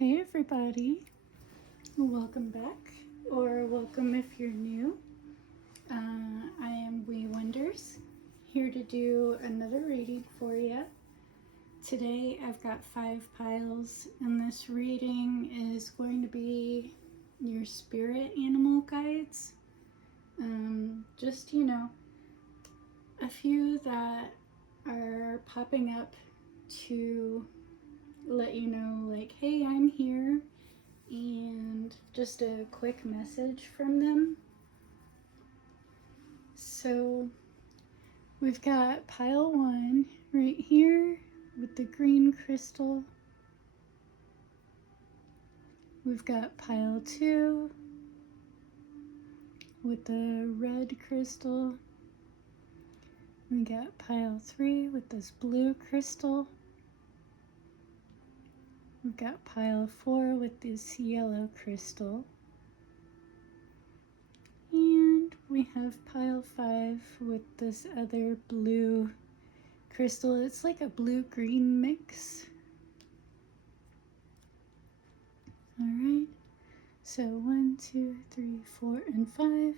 Hey everybody, welcome back, or welcome if you're new. I am Wee Wonders, here to do another reading for you. Today I've got 5 piles, and this reading is going to be your spirit animal guides. Just, a few that are popping up to let you know, like, hey, I'm here, and just a quick message from them. So we've got pile 1 right here with the green crystal. We've got pile 2 with the red crystal. We got pile 3 with this blue crystal. We've got pile 4 with this yellow crystal. And we have pile 5 with this other blue crystal. It's like a blue-green mix. Alright, so 1, 2, 3, 4, and 5.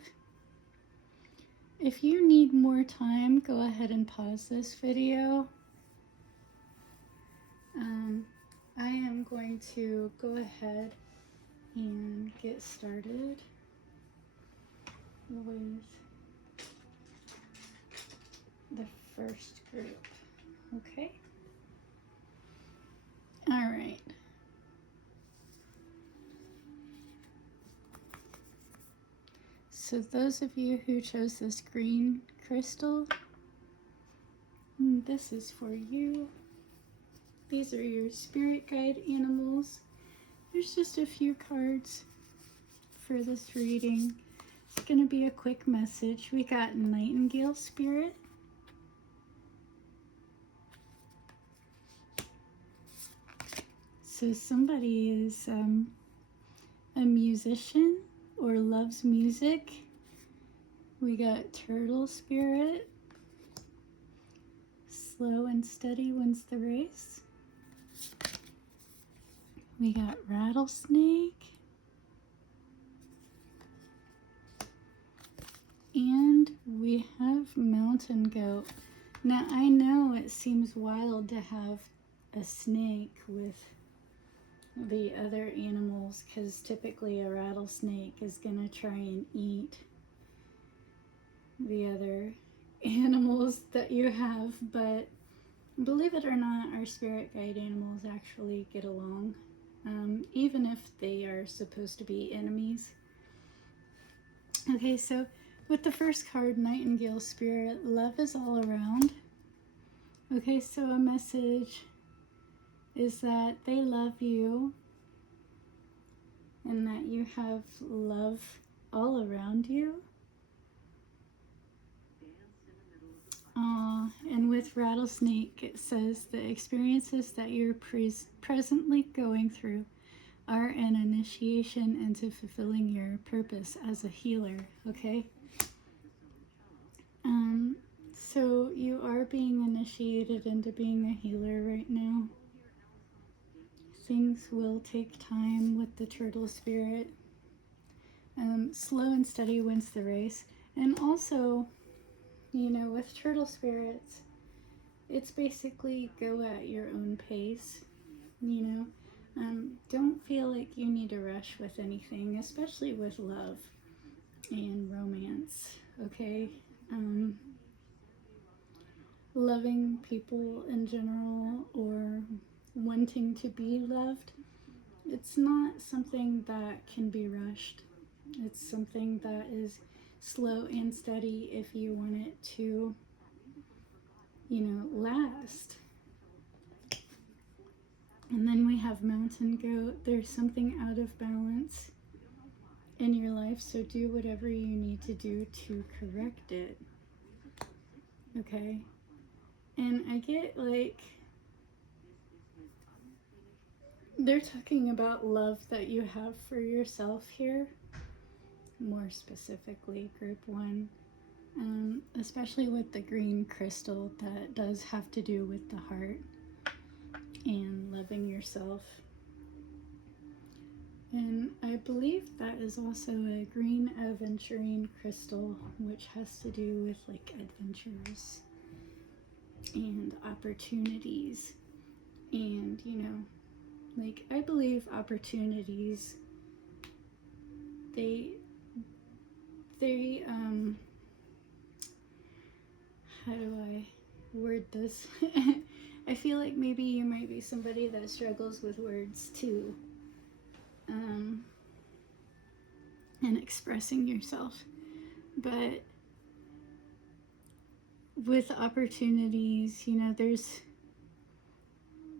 If you need more time, go ahead and pause this video. I am going to go ahead and get started with the first group. Okay? Alright. So those of you who chose this green crystal, this is for you. These are your spirit guide animals. There's just a few cards for this reading. It's going to be a quick message. We got Nightingale Spirit. So somebody is a musician or loves music. We got Turtle Spirit. Slow and steady wins the race. We got Rattlesnake. And we have Mountain Goat. Now I know it seems wild to have a snake with the other animals, because typically a rattlesnake is going to try and eat the other animals that you have, but believe it or not, our spirit guide animals actually get along, even if they are supposed to be enemies. Okay, so with the first card, Nightingale Spirit, love is all around. Okay, so a message is that they love you and that you have love all around you. And with Rattlesnake, it says the experiences that you're presently going through are an initiation into fulfilling your purpose as a healer, okay? So you are being initiated into being a healer right now. Things will take time with the Turtle Spirit. Slow and steady wins the race. And also, with Turtle Spirits, it's basically go at your own pace, Don't feel like you need to rush with anything, especially with love and romance, okay? Loving people in general or wanting to be loved, it's not something that can be rushed. It's something that is slow and steady if you want it to, last. And then we have Mountain Goat. There's something out of balance in your life, so do whatever you need to do to correct it. Okay? And I get they're talking about love that you have for yourself here, more specifically group 1, especially with the green crystal. That does have to do with the heart and loving yourself. And I believe that is also a green aventurine crystal, which has to do with like adventures and opportunities. And, like I believe opportunities, they how do I word this? I feel like maybe you might be somebody that struggles with words too, and expressing yourself. But with opportunities,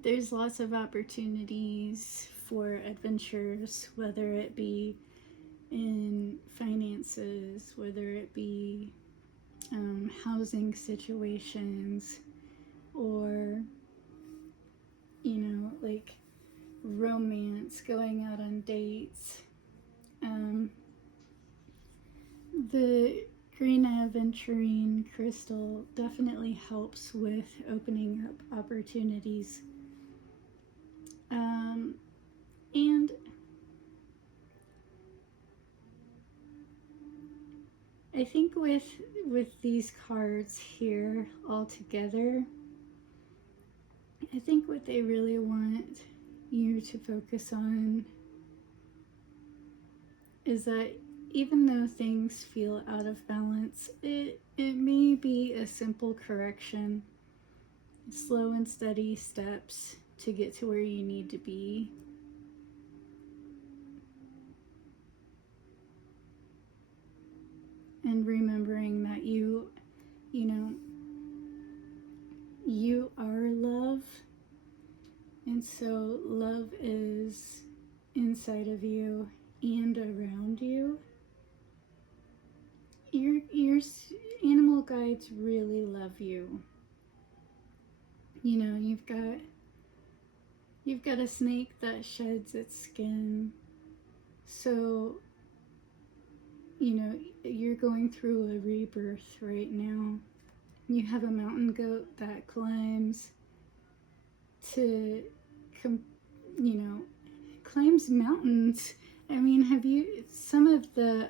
there's lots of opportunities for adventures, whether it be in finances, whether it be housing situations, or like romance, going out on dates. The green aventurine crystal definitely helps with opening up opportunities. And I think with these cards here all together, I think what they really want you to focus on is that even though things feel out of balance, it may be a simple correction, slow and steady steps to get to where you need to be. And remembering that you are love, and so love is inside of you and around you. Your animal guides really love you. You've got a snake that sheds its skin, so you're going through a rebirth right now. You have a mountain goat that climbs climbs mountains. I mean, have you, some of the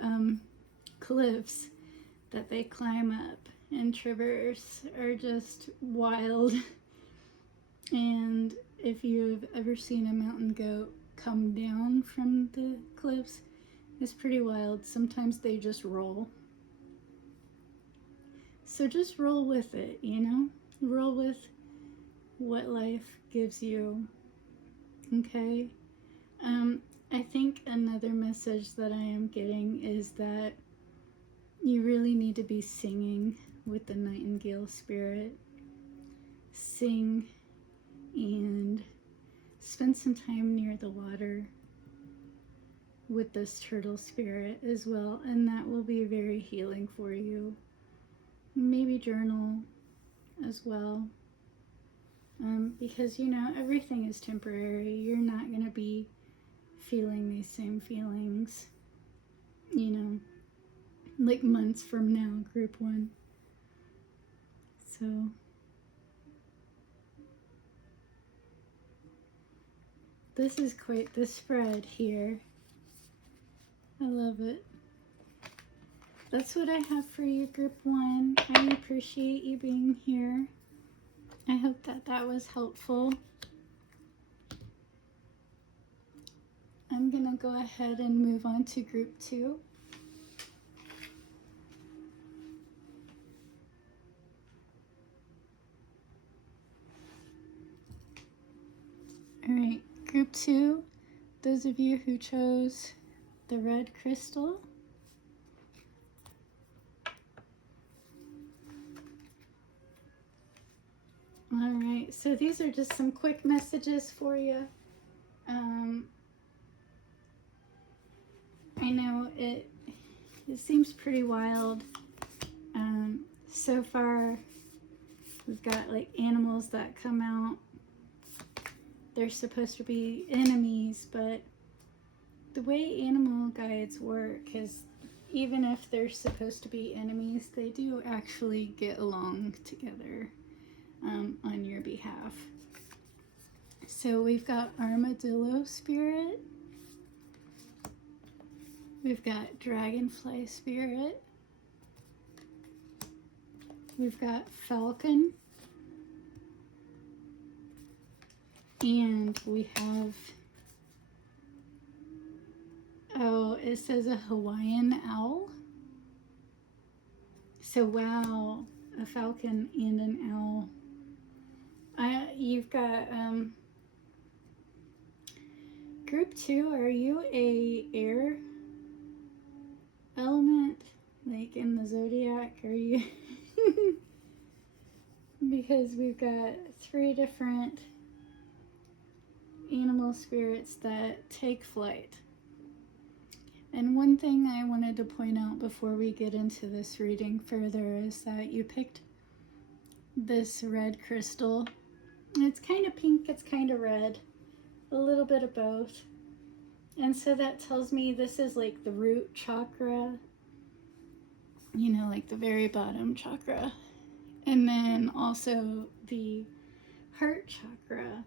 cliffs that they climb up and traverse are just wild. And if you've ever seen a mountain goat come down from the cliffs, it's pretty wild. Sometimes they just roll. So just roll with it, roll with what life gives you. Okay? I think another message that I am getting is that you really need to be singing with the nightingale spirit. Sing and spend some time near the water with this turtle spirit as well, and that will be very healing for you. Maybe journal as well, because everything is temporary. You're not going to be feeling these same feelings like months from now, group 1. So this is quite the spread here. I love it. That's what I have for you, group 1. I appreciate you being here. I hope that was helpful. I'm gonna go ahead and move on to group 2. All right, group 2, those of you who chose the red crystal, all right, so these are just some quick messages for you. I know it seems pretty wild. So far, we've got like animals that come out. They're supposed to be enemies, but the way animal guides work is even if they're supposed to be enemies, they do actually get along together on your behalf. So we've got armadillo spirit, We've got Dragonfly Spirit. We've got Falcon. And we have, oh, it says a Hawaiian owl. So wow, a falcon and an owl. You've got group 2. Are you a air element, like in the zodiac? Are you? Because we've got 3 different animal spirits that take flight. And one thing I wanted to point out before we get into this reading further is that you picked this red crystal. It's kind of pink, it's kind of red, a little bit of both. And so that tells me this is like the root chakra, you know, like the very bottom chakra. And then also the heart chakra.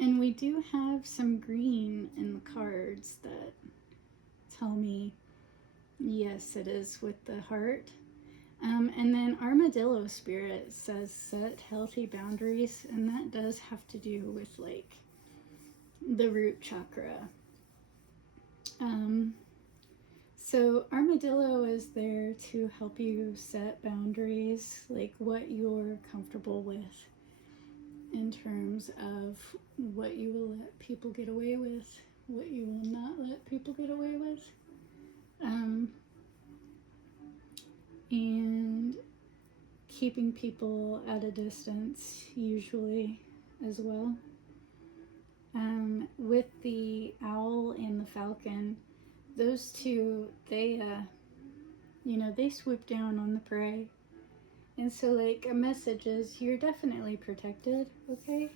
And we do have some green in the cards that tell me, yes, it is with the heart. And then Armadillo Spirit says set healthy boundaries, and that does have to do with like the root chakra. So Armadillo is there to help you set boundaries, like what you're comfortable with in terms of what you will let people get away with, what you will not let people get away with. And keeping people at a distance usually as well. With the owl and the falcon, those two, they swoop down on the prey. And so like a message is you're definitely protected, okay?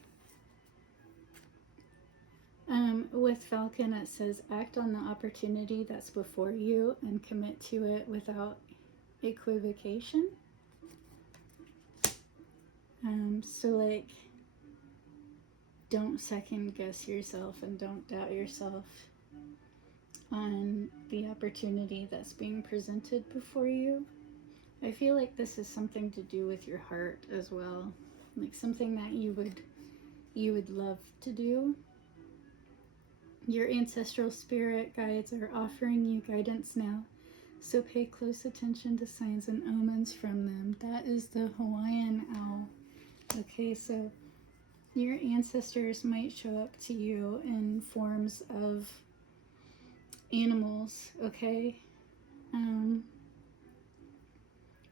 With Falcon, it says act on the opportunity that's before you and commit to it without equivocation. So like, don't second guess yourself and don't doubt yourself on the opportunity that's being presented before you. I feel like this is something to do with your heart as well, like something that you would love to do. Your ancestral spirit guides are offering you guidance now, so pay close attention to signs and omens from them. That is the Hawaiian owl. Okay, so your ancestors might show up to you in forms of animals, okay?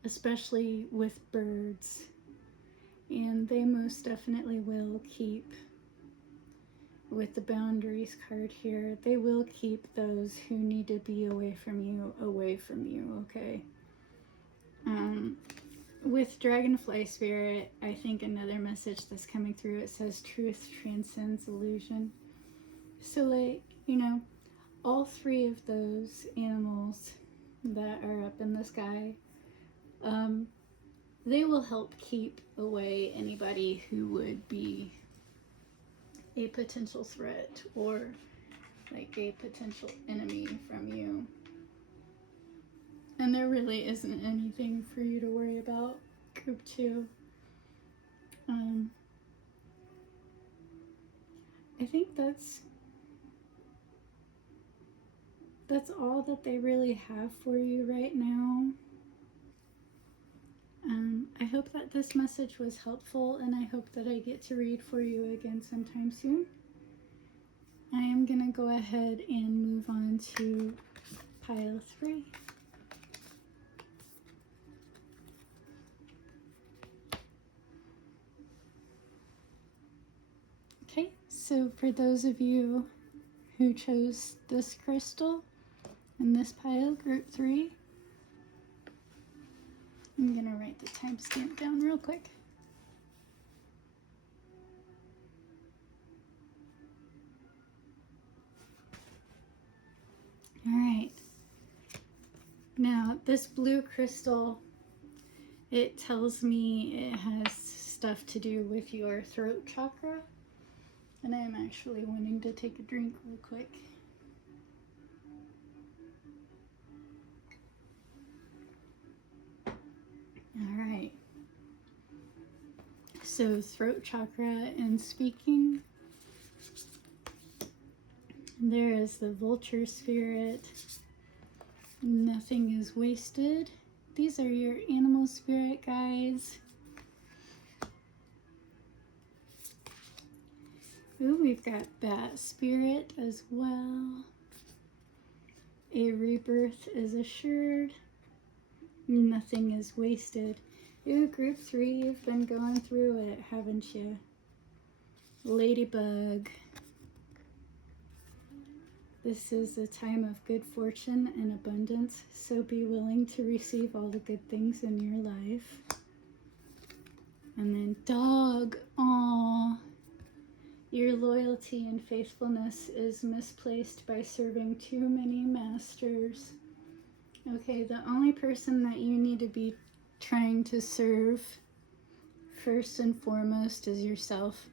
Especially with birds. And they most definitely will keep, with the boundaries card here, they will keep those who need to be away from you, okay? With Dragonfly Spirit, I think another message that's coming through, it says truth transcends illusion. So like, you know, all 3 of those animals that are up in the sky, they will help keep away anybody who would be a potential threat or like a potential enemy from you. And there really isn't anything for you to worry about, group 2. I think that's all that they really have for you right now. I hope that this message was helpful, and I hope that I get to read for you again sometime soon. I am going to go ahead and move on to pile 3. Okay, so for those of you who chose this crystal in this pile, group 3, I'm going to write the timestamp down real quick. All right. Now, this blue crystal, it tells me it has stuff to do with your throat chakra. And I am actually wanting to take a drink real quick. right. So throat chakra and speaking. There is the vulture spirit. Nothing is wasted. These are your animal spirit guides. Ooh, we've got bat spirit as well. A rebirth is assured. Nothing is wasted. Ooh, group 3, you've been going through it, haven't you? Ladybug. This is a time of good fortune and abundance, so be willing to receive all the good things in your life. And then dog. Aww. Your loyalty and faithfulness is misplaced by serving too many masters. Okay, the only person that you need to be trying to serve first and foremost is yourself.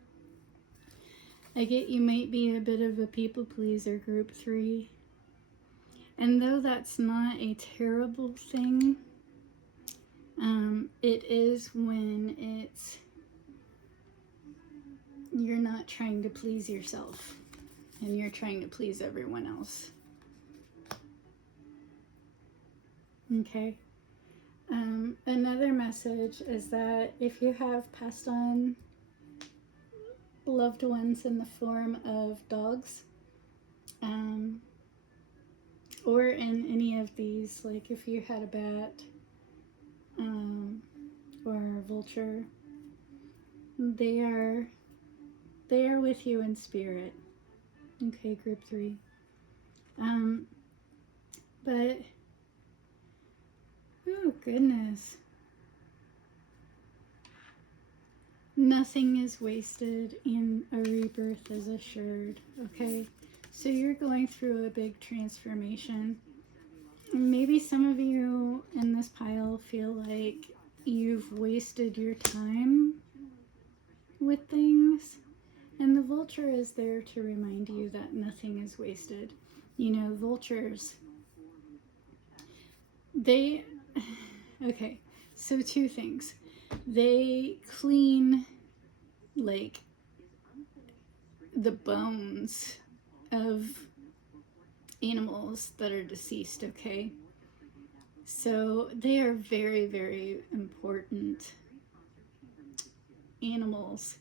I get you might be a bit of a people pleaser, group 3. And though that's not a terrible thing, it is when you're not trying to please yourself and you're trying to please everyone else. Okay. Another message is that if you have passed on loved ones in the form of dogs, or in any of these, like if you had a bat, or a vulture, they are with you in spirit. Okay, group 3. But oh goodness, nothing is wasted and a rebirth is assured. Okay, so you're going through a big transformation. Maybe some of you in this pile feel like you've wasted your time with things, and the vulture is there to remind you that nothing is wasted. You know, vultures, okay, so 2 things. They clean, like, the bones of animals that are deceased, okay? So they are very, very important animals.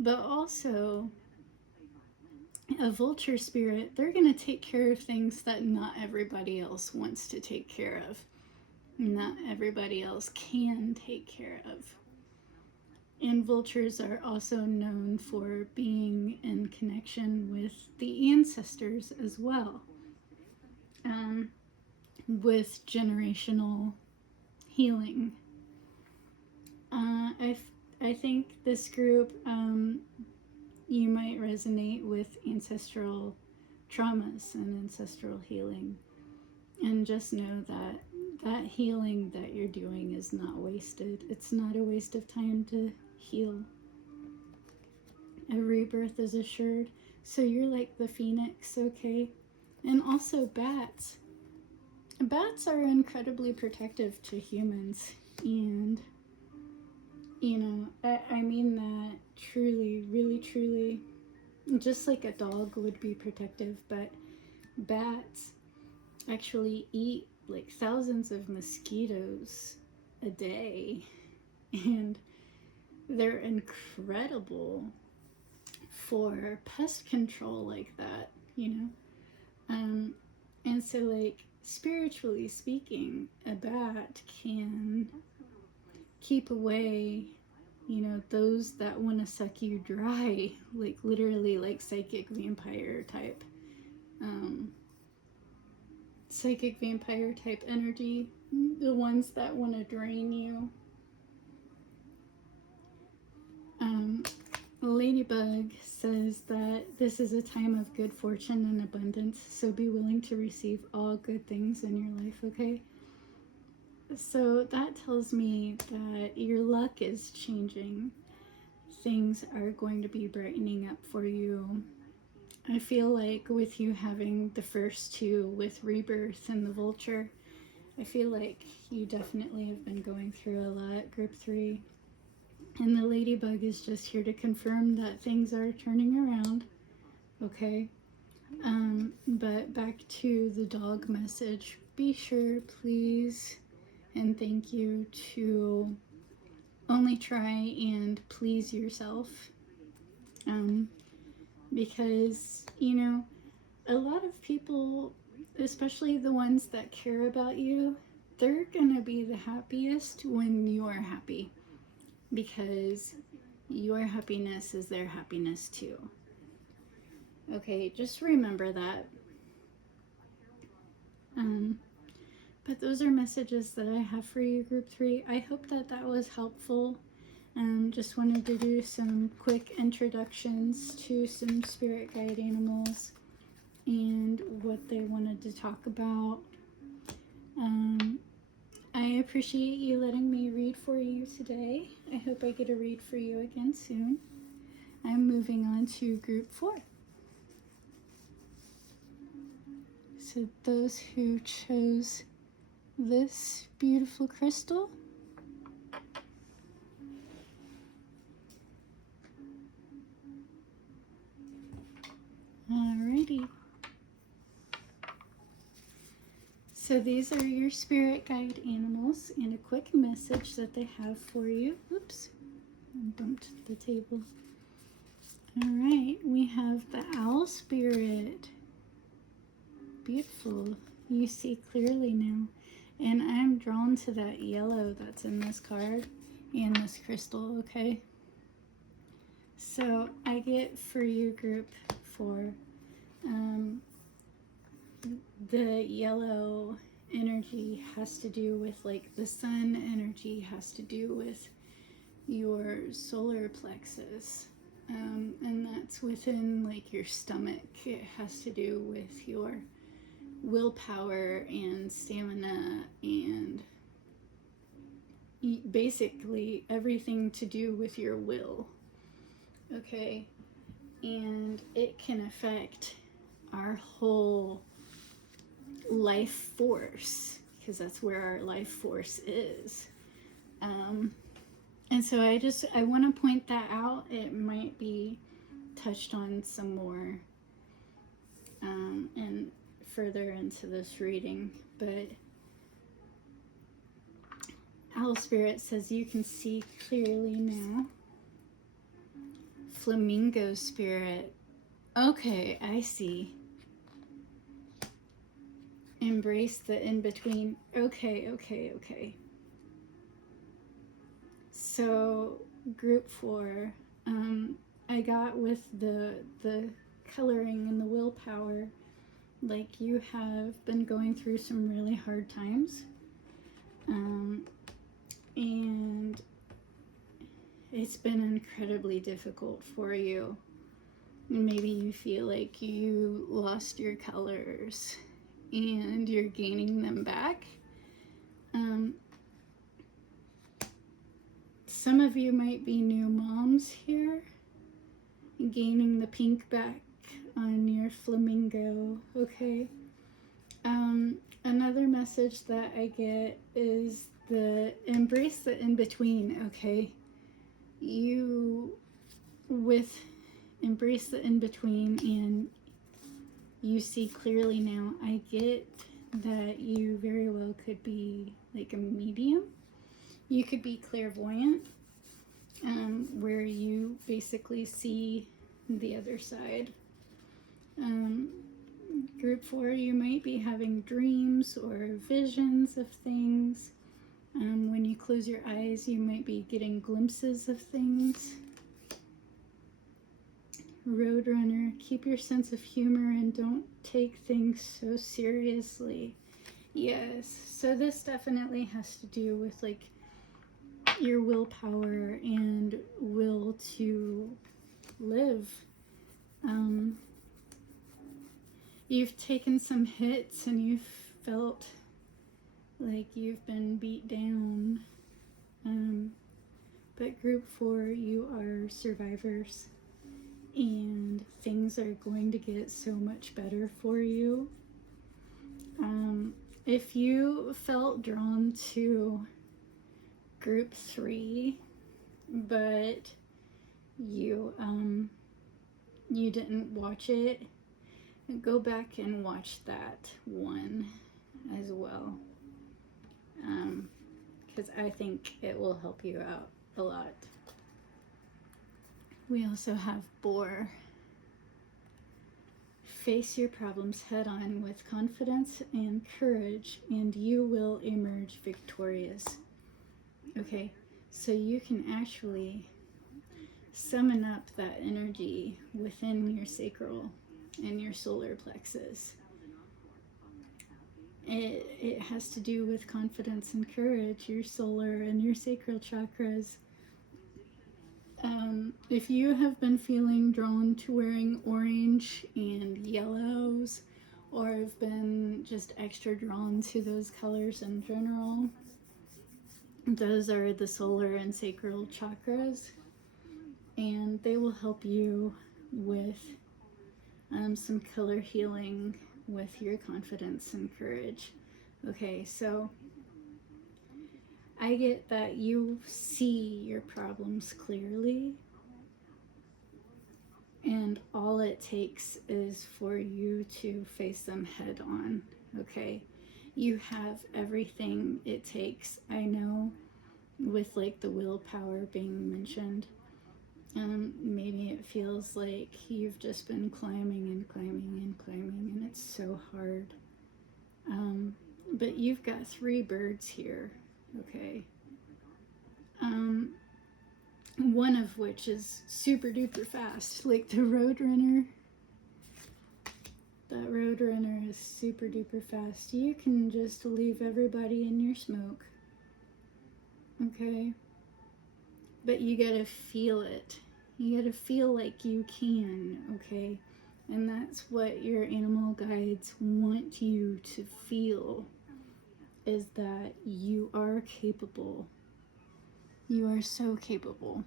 But also, a vulture spirit, they're going to take care of things that not everybody else wants to take care of. Not everybody else can take care of. And vultures are also known for being in connection with the ancestors as well. With generational healing. I think this group, you might resonate with ancestral traumas and ancestral healing. And just know that that healing that you're doing is not wasted. It's not a waste of time to heal. A rebirth is assured. So you're like the phoenix, okay? And also bats. Bats are incredibly protective to humans. And, you know, I mean that truly, really, truly. Just like a dog would be protective, but bats actually eat like thousands of mosquitoes a day, and they're incredible for pest control like that, you know. And so, like, spiritually speaking, a bat can keep away, you know, those that want to suck you dry, like literally like psychic vampire type energy, the ones that want to drain you. Ladybug says that this is a time of good fortune and abundance, so be willing to receive all good things in your life, okay? So that tells me that your luck is changing. Things are going to be brightening up for you. I feel like with you having the first 2 with rebirth and the vulture, I feel like you definitely have been going through a lot, group 3. And the ladybug is just here to confirm that things are turning around, okay? But back to the dog message. Be sure, please, and thank you to only try and please yourself. Because, you know, a lot of people, especially the ones that care about you, they're gonna be the happiest when you're happy, because your happiness is their happiness too. Okay, just remember that. But those are messages that I have for you, group 3. I hope that that was helpful. Just wanted to do some quick introductions to some spirit guide animals and what they wanted to talk about. I appreciate you letting me read for you today. I hope I get a read for you again soon. I'm moving on to group 4. So those who chose this beautiful crystal, alrighty. So these are your spirit guide animals and a quick message that they have for you. Oops, I bumped the table. Alright, we have the owl spirit. Beautiful. You see clearly now. And I'm drawn to that yellow that's in this card and this crystal, okay? So I get for you, group 4, the yellow energy has to do with, like, the sun energy has to do with your solar plexus. And that's within, like, your stomach. It has to do with your willpower and stamina and basically everything to do with your will, okay? And it can affect our whole life force, because that's where our life force is. And so I want to point that out. It might be touched on some more and further into this reading, but Owl Spirit says you can see clearly now. Flamingo Spirit, okay, I see. Embrace the in-between. Okay. So group 4, I got with the coloring and the willpower, like you have been going through some really hard times, and it's been incredibly difficult for you. Maybe you feel like you lost your colors and you're gaining them back. Some of you might be new moms here, gaining the pink back on your flamingo, okay? Another message that I get is the embrace the in-between, okay? You with embrace the in-between, and you see clearly now. I get that you very well could be like a medium. You could be clairvoyant, where you basically see the other side. Group 4, you might be having dreams or visions of things. When you close your eyes, you might be getting glimpses of things. Roadrunner, keep your sense of humor and don't take things so seriously. Yes, so this definitely has to do with, like, your willpower and will to live. You've taken some hits and you've felt like you've been beat down. But group 4, you are survivors, and things are going to get so much better for you. if you felt drawn to group 3, but you didn't watch it, go back and watch that one as well, because I think it will help you out a lot. We also have Boar. Face your problems head on with confidence and courage, and you will emerge victorious. Okay, so you can actually summon up that energy within your sacral and your solar plexus. It has to do with confidence and courage, your solar and your sacral chakras. If you have been feeling drawn to wearing orange and yellows, or have been just extra drawn to those colors in general, those are the solar and sacral chakras, and they will help you with some color healing with your confidence and courage. Okay, so I get that you see your problems clearly, and all it takes is for you to face them head on. Okay, you have everything it takes. I know, with like the willpower being mentioned, maybe it feels like you've just been climbing and climbing and climbing, and it's so hard. But you've got 3 birds here, okay? One of which is super duper fast, like the Roadrunner. That Roadrunner is super duper fast. You can just leave everybody in your smoke, okay? But you gotta feel it. You gotta feel like you can, okay? And that's what your animal guides want you to feel, is that you are capable. You are so capable.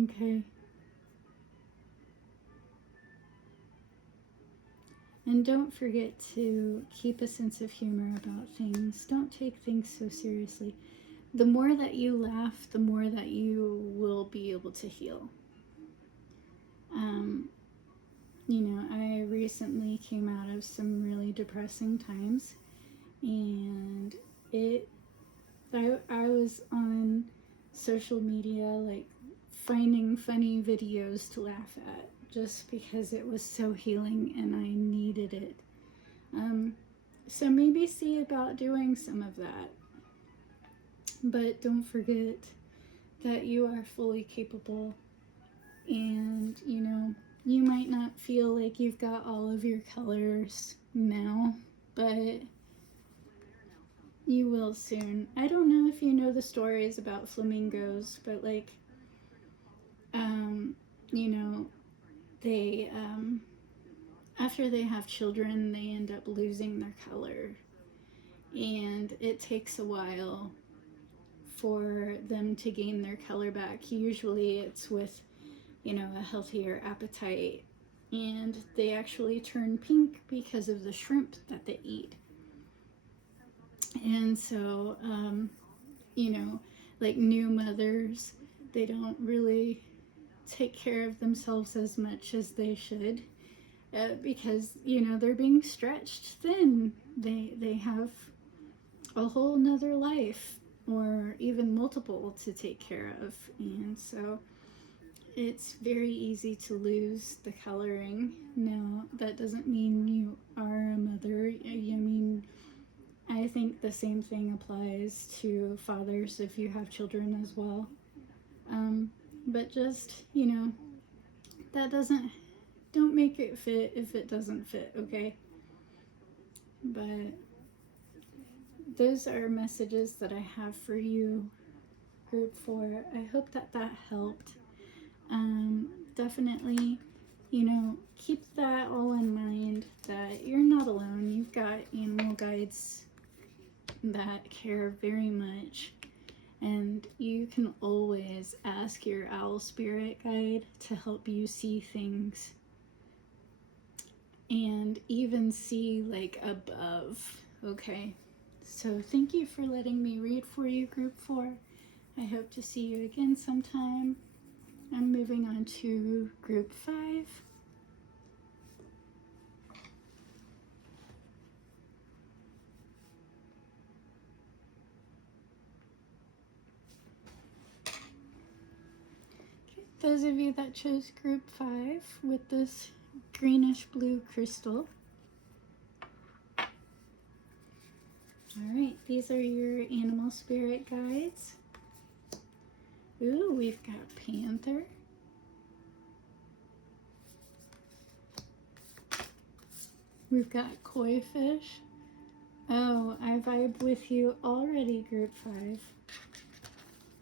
Okay? And don't forget to keep a sense of humor about things. Don't take things so seriously. The more that you laugh, the more that you will be able to heal. You know, I recently came out of some really depressing times, and I was on social media, like, finding funny videos to laugh at, just because it was so healing and I needed it. So maybe see about doing some of that. But don't forget that you are fully capable, and, you know, you might not feel like you've got all of your colors now, but you will soon. I don't know if you know the stories about flamingos, but, like, you know, they, after they have children, they end up losing their color, and it takes a while for them to gain their color back. Usually it's with, you know, a healthier appetite, and they actually turn pink because of the shrimp that they eat. And so, you know, like new mothers, they don't really take care of themselves as much as they should, because, you know, they're being stretched thin. They have a whole nother life, or even multiple, to take care of, and so it's very easy to lose the coloring. Now, that doesn't mean you are a mother. I mean, I think the same thing applies to fathers if you have children as well. But just, you know, don't make it fit if it doesn't fit, okay? But those are messages that I have for you, group 4. I hope that helped. Definitely, you know, keep that all in mind, that you're not alone. You've got animal guides that care very much, and you can always ask your owl spirit guide to help you see things. and even see like above. Okay, so thank you for letting me read for you, group 4. I hope to see you again sometime. I'm moving on to group 5. Those of you that chose group 5 with this greenish blue crystal. Alright, these are your animal spirit guides. Ooh, we've got panther. We've got koi fish. Oh, I vibe with you already, group 5.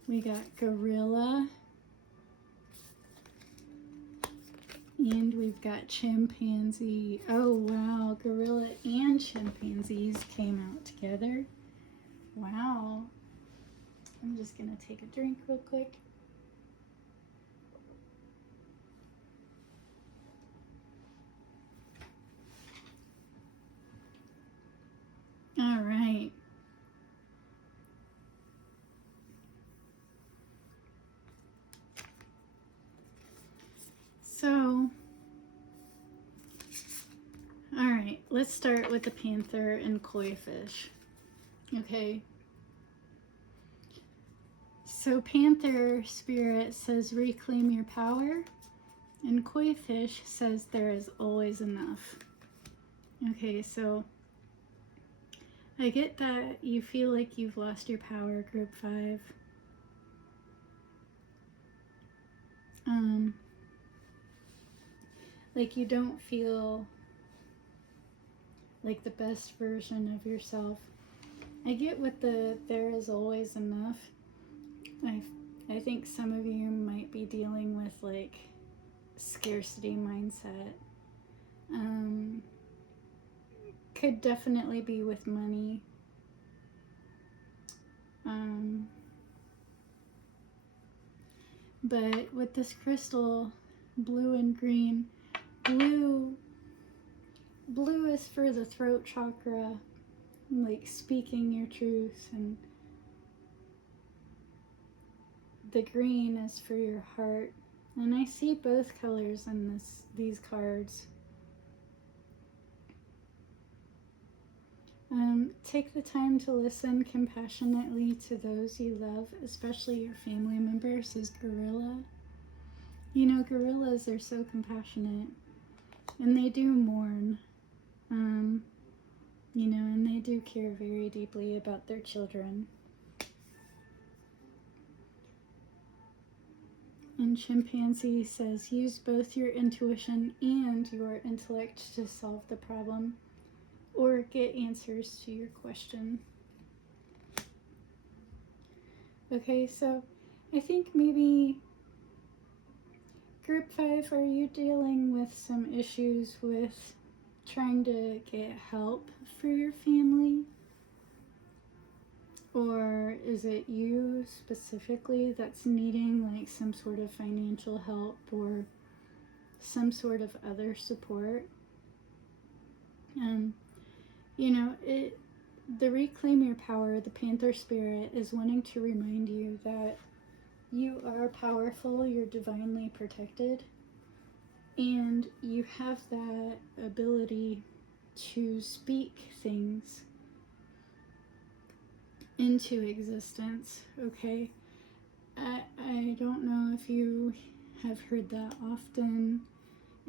We got gorilla. And we've got chimpanzee. Oh wow, gorilla and chimpanzees came out together. Wow. I'm just gonna take a drink real quick. All right. So, all right, let's start with the panther and koi fish. Okay. So panther spirit says reclaim your power, and koi fish says there is always enough. Okay, so I get that you feel like you've lost your power, group 5. Like you don't feel like the best version of yourself. I get with the there is always enough. I think some of you might be dealing with like scarcity mindset. Could definitely be with money. But with this crystal, blue and green, blue is for the throat chakra, like speaking your truth, and the green is for your heart. And I see both colors in these cards. Take the time to listen compassionately to those you love, especially your family members, is gorilla. You know, gorillas are so compassionate, and they do mourn, you know, and they do care very deeply about their children. And chimpanzee says, use both your intuition and your intellect to solve the problem or get answers to your question. Okay, so I think maybe group 5, are you dealing with some issues with trying to get help for your family? Or is it you specifically that's needing like some sort of financial help or some sort of other support? You know, the Reclaim Your Power, the Panther Spirit, is wanting to remind you that you are powerful, you're divinely protected, and you have that ability to speak things into existence, okay? I don't know if you have heard that often,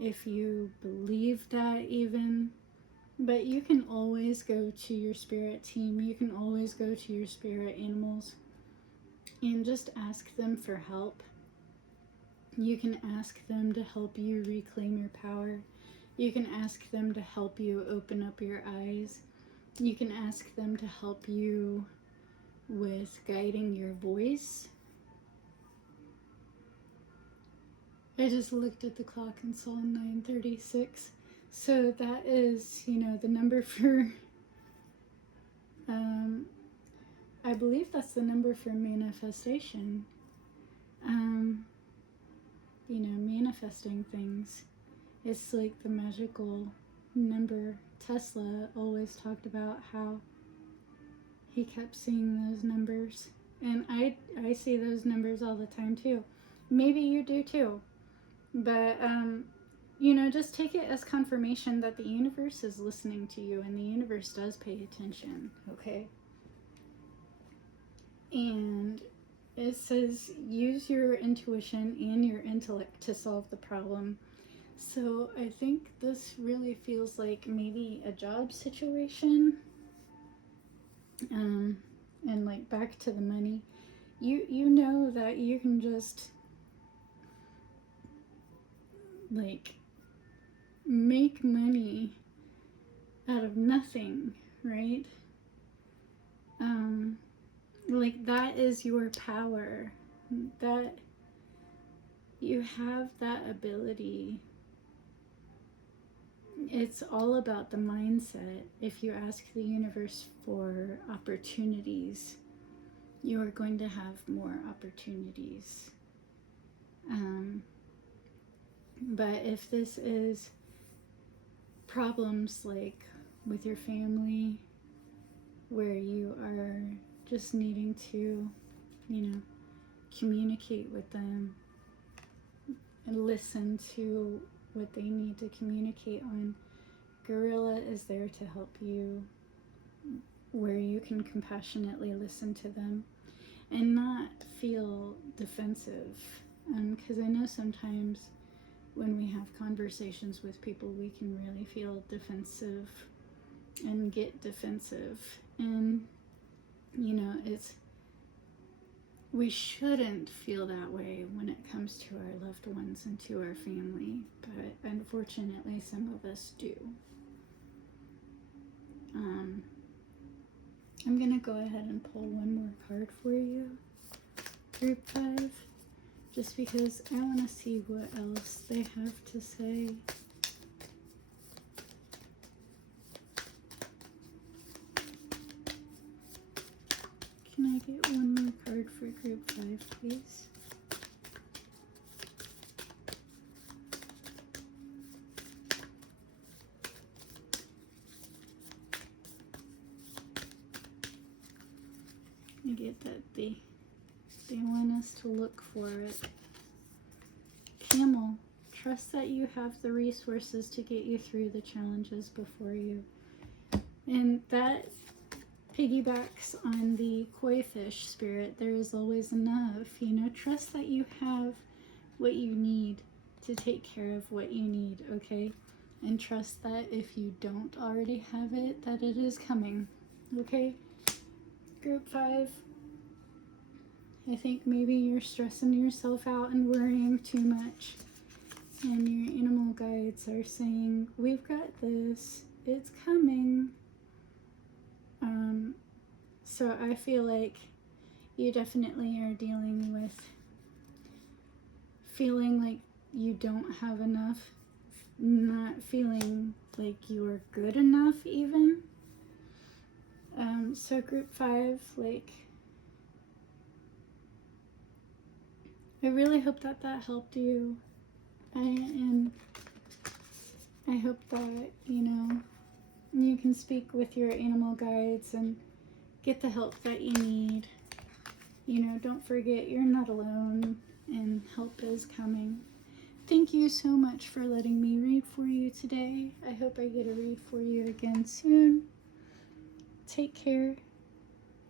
if you believe that even, but you can always go to your spirit team, you can always go to your spirit animals and just ask them for help. You can ask them to help you reclaim your power. You can ask them to help you open up your eyes. You can ask them to help you with guiding your voice. I just looked at the clock and saw 9:36. So that is, you know, the number for, I believe that's the number for manifestation. You know, manifesting things. It's like the magical number. Tesla always talked about how he kept seeing those numbers. And I see those numbers all the time too. Maybe you do too. But, just take it as confirmation that the universe is listening to you and the universe does pay attention, okay? And it says use your intuition and your intellect to solve the problem. So I think this really feels like maybe a job situation. And like back to the money. You know that you can just like make money out of nothing, right? Like that is your power. That you have that ability. It's all about the mindset. If you ask the universe for opportunities, you are going to have more opportunities. But if this is problems like with your family, where you are just needing to, communicate with them and listen to what they need to communicate on, Gorilla is there to help you, where you can compassionately listen to them and not feel defensive. Because I know sometimes when we have conversations with people, we can really feel defensive and get defensive. And, we shouldn't feel that way when it comes to our loved ones and to our family. But unfortunately, some of us do. I'm going to go ahead and pull one more card for you, Group 5, just because I want to see what else they have to say. Can I get one more card for Group 5, please? I get that they want us to look for it. Camel, trust that you have the resources to get you through the challenges before you. And that piggybacks on the koi fish spirit. There is always enough. Trust that you have what you need to take care of what you need, okay? And trust that if you don't already have it, that it is coming, okay? Group 5, I think maybe you're stressing yourself out and worrying too much. And your animal guides are saying, we've got this, it's coming. So I feel like you definitely are dealing with feeling like you don't have enough, not feeling like you are good enough even. So Group 5, I really hope that helped you. And I hope that, you can speak with your animal guides and get the help that you need. Don't forget you're not alone and help is coming. Thank you so much for letting me read for you today. I hope I get a read for you again soon. Take care.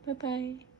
Bye-bye.